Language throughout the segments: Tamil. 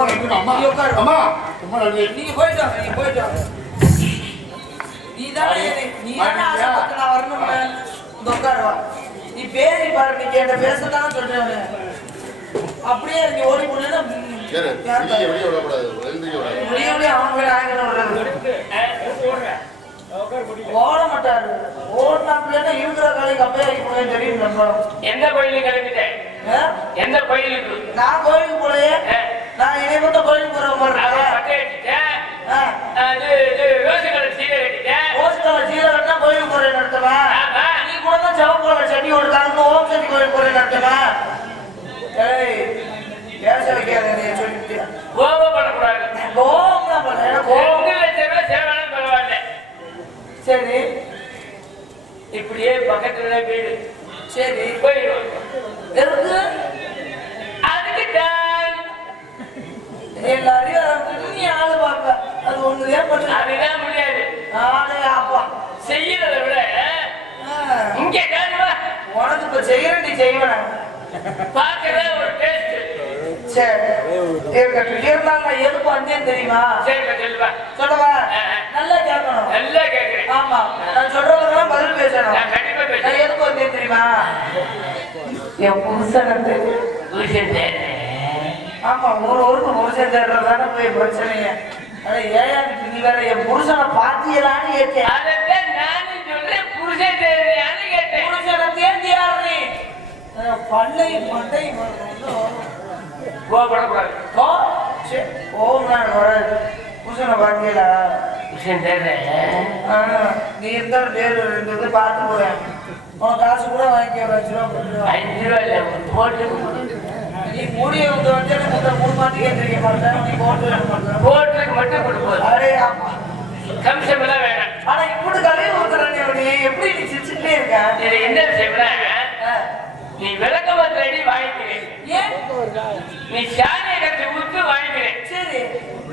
அம்மா எங்க அம்மா. அம்மா அம்மா அடி நீங்க போயிட்டு வாங்க நீங்க போயிட்டு வாங்க நீ தானே நீ தானே ஆசைப்பட்டு நான் வரணும்னு இந்த உட்காரு வா நீ பேசி பாரு நீ என்கிட்ட பேசத்தானே சொல்றேன் அப்படியே நீ ஓடி போனா ஓட மாட்டாரு ஓடினாப்புலன்னா இருக்கிற காலை கம்பேரி போய் தெரியும் எந்த கோயிலுக்கு கிளம்பிட்டேன்? எந்த கோயிலுக்கு நான் கோயிலுக்கு போலையே. நான் மட்டும் கோயிலுக்கு போற கட்டினா கோயிலுக்கு போறேன் நடத்தவா. நீ கூட தான் செவப்பால சட்டி ஒரு கலந்து ஓம் சட்டி கோயில் போறேன் நடத்தவா? ஏய் பேச வைக்காத நீ சொல்லிட்டு. கோபப்படக்கூடாது கோவம் தான் பண்ண பரவாயில்ல. சரி. இப்படியே பக்கத்துல வீடு. சரி. போயிடும் எதுக்கு? அறுத்துட்டு நீ ஆளு பார்ப்ப அது ஒண்ணுதே பண்ணு அதுதான் முடியாது. ஆளே அப்பா. செய்யறத விட. இங்க காணுமா உனக்கு இப்ப செய்யற நீ செய்வேன் பார்க்கவே ஒரு டேஸ்ட் சரி இருந்தாலும் எதுக்கு வந்தேன் தெரியுமா? சரி சொல்லுவா சொல்லவா நல்லா கேட்கணும். நல்லா கேட்கிறேன். ஆமா. நான் சொல்றதுக்கெல்லாம் பதில் பேசணும். நான் கண்டிப்பா பேசுறேன். எதுக்கு வந்தேன் தெரியுமா? என் புருஷன் தேடுறேன். ஆமா ஒரு ஊருக்கு புருஷன் தேடுறதானே போய் பிரச்சனையே. அட ஏயா நீ வேற என் புருஷனை பாத்தியலான்னு கேட்டேன். அதைத்தான் நானும் சொல்றேன் புருஷன் தேடுறியான்னு கேட்டேன். புருஷனை தேர்ந்து யாரு பல்லை மண்டை கோபப்படக்கூடாது ஓ சரி ஓம் நான் வராது. புருஷனை பாத்தியலா புருஷன் தேடுறேன் ஆ, நீ இருந்தாலும் வேறு இருந்தது பார்த்து போறேன் உனக்கு காசு கூட வாங்கிக்க ஒரு அஞ்சு ரூபா பத்து ரூபா. அஞ்சு ரூபா இல்ல போட்டு. நீ மூடிய வந்து வந்து எனக்கு மூணு மாட்டுக்கே தெரிய மாட்டேன் நீ போட்டு போட்டுக்கு மட்டும் கொடுப்போம் அரே அப்பா. கம்சம் எல்லாம் வேணாம். ஆனா இப்படி கழுவி ஊத்துறேன் நீ எப்படி நீ சிரிச்சுட்டே இருக்க? இது என்ன ஆ, நீ விளக்க அடி வாங்கிக்கிறேன். ஏன்? நீ சாணியை கட்டி ஊத்து வாங்கிக்கிறேன். சரி.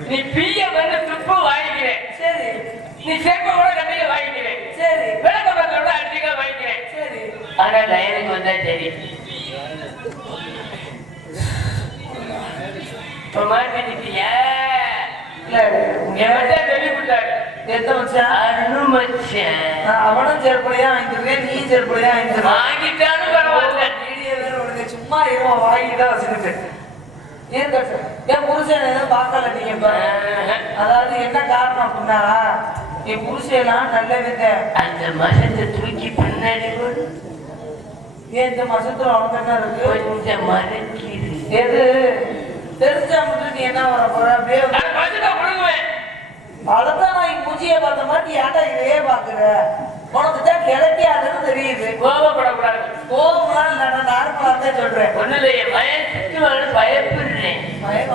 நீ பிய வந்து துப்பு வாங்கிக்கிறேன். சரி. நீ செப்ப கூட கட்டிக்க வாங்கிக்கிறேன். சரி. விளக்க விட அடிச்சுக்க வாங்கிக்கிறேன். சரி. ஆனா லைனுக்கு வந்தா சரி. மச்சான் நான் அவனும் செருப்படியா வாங்கிருக்கேன் நீ செருப்படியா வாங்கிருக்க வாங்கிட்டாலும் பரவாயில்ல. சும்மா இருவோம் வாங்கிதான் வச்சிருக்கு ஏன் என் புருஷன் எதுவும் பார்க்கல நீங்க அதாவது என்ன காரணம் அப்படின்னா என் புருஷன்லாம் நல்ல வித அந்த மசத்தை தூக்கி பின்னாடி. ஏன் இந்த மாசத்துல உனக்கு என்ன இருக்கு? கொஞ்சம் மறைக்கிது எது? தெரிஞ்சா மட்டும் நீ என்ன வர போற? அப்படியே அதான் நான் மூஞ்சியை பார்த்த மாதிரி ஏன்டா இதையே பாக்குற உனக்கு தான் கிடைக்காதுன்னு தெரியுது? கோபப்படக்கூடாது. கோவம்லாம் இல்லை நான் நார்மலா தான் ஒண்ணுல என் மயன் சுற்றுவாரு பயப்படுறேன் பயம்.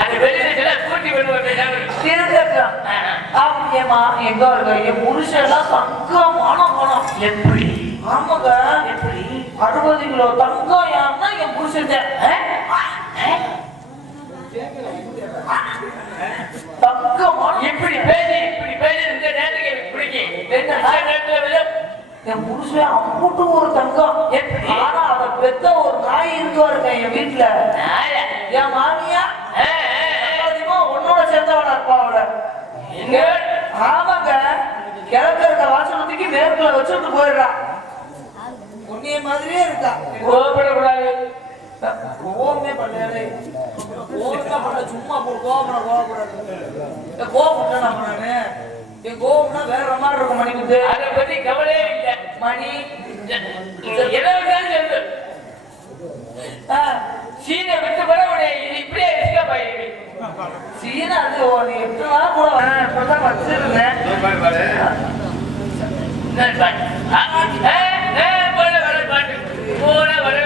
அது வெளியில கூட்டி இருக்கட்டும். அப்படியேம்மா, எங்க இருக்க? என் புருஷன்லாம் தங்கமான குணம். எப்படி? ஆமாங்க. எப்படி? அறுபது கிலோ தங்கம் யாருன்னா என் புருஷன் தங்கமான இப்படி பேசி இப்படி பேசி இந்த நேரத்துக்கு எனக்கு பிடிக்கும் என்ன? நேரத்துல என் புருஷன் அம்புட்டு ஒரு தங்கம்? ஆனா அவ பெத்த ஒரு நாய் இருக்கு பாருங்க என் வீட்டுல? என் மாமியா? உன்னோட சேர்ந்தவளா இருப்பா அவள எங்க? ஆமாங்க. கிழக்கு இருக்க வாசனத்துக்கு மேற்குல வச்சுட்டு போயிடுறா. உன்னைய மாதிரியே இருக்கா. கோபப்படக்கூடாது கோவமே பண்ணாலே கோவமே பண்ண சும்மா போ கோபம் கோபப்படாது கோபம் நான் பண்ணானே என் கோபம்னா வேற மாதிரி இருக்கும் மணி குத்து அதை பத்தி கவலையே இல்லை மணி எதை சீனை விட்டு போற உடைய இது இப்படியே எஸ்கேப் பயிரி சீனா அது ஓ, நீ எட்டு நாள் கூட வா. இப்பதான் வச்சிருந்தேன் வர பாட்டு. போல வர